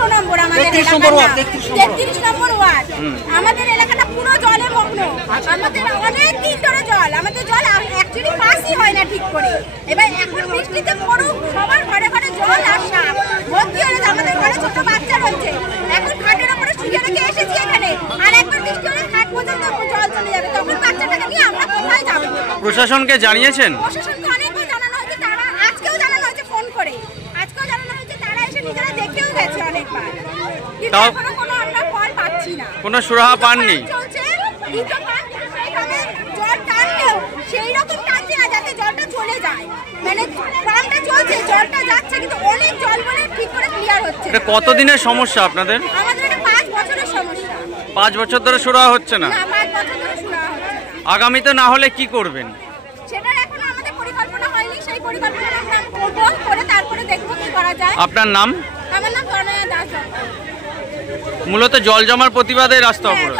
1300 নম্বর আমাদের এলাকা, 33 নম্বর ওয়ার্ড। আমাদের এলাকাটা পুরো জলে মগ্ন। আমাদের অনেক দিন ধরে জল, আমাদের জল অ্যাকচুয়ালি পাসই হয় না ঠিক করে। এবার এখন বৃষ্টিতে পুরো সবার ঘরে ঘরে জল আর সাপ ভর্তি হয়ে গেছে। আমাদের ঘরে ছোট বাচ্চা রয়েছে, এখন খাটের উপরে শুয়ে রেখে এসেছি এখানে, আর একবার বৃষ্টি হলে খাট পর্যন্ত জল চলে যাবে, তখন বাচ্চাটাকে নিয়ে আমরা কোথায় যাবো? প্রশাসনকে জানিয়েছেন? প্রশাসনকে অনেকবার জানানো হয়েছে, তারা আজকেও জানানো হয়েছে ফোন করে, আজকেও জানানো হয়েছে, তারা এসে নিজেরা দেখেও গেছে অনেকবার, কিন্তু এখনো কোনো আমরা ফল পাচ্ছি না। কোনো সুরাহা পাননি? চলছে দুটো পাম্প, সেইভাবে জল টানলেও সেই রকম টানছে না যাতে জলটা চলে যায়, মানে পাম্পটা চলছে, জলটা যাচ্ছে, কিন্তু অনেক জল বলে ঠিক করে ক্লিয়ার হচ্ছে। এটা কতদিনের সমস্যা আপনাদের? আমাদের এটা 5 বছরের সমস্যা। 5 বছর ধরে সুরাহা হচ্ছে না? না, 5 বছর ধরে শোনা হচ্ছে। আগামীতে না হলে কি করবেন? সেটার এখনো আমাদের পরিকল্পনা হয়নি, সেই পরিকল্পনা আমরা করবো, করে তারপরে দেখবো কি করা যায়। আপনার নাম? আমার নাম করণয়া দাস। মূলত জল জমার প্রতিবাদে রাস্তা অবরোধ।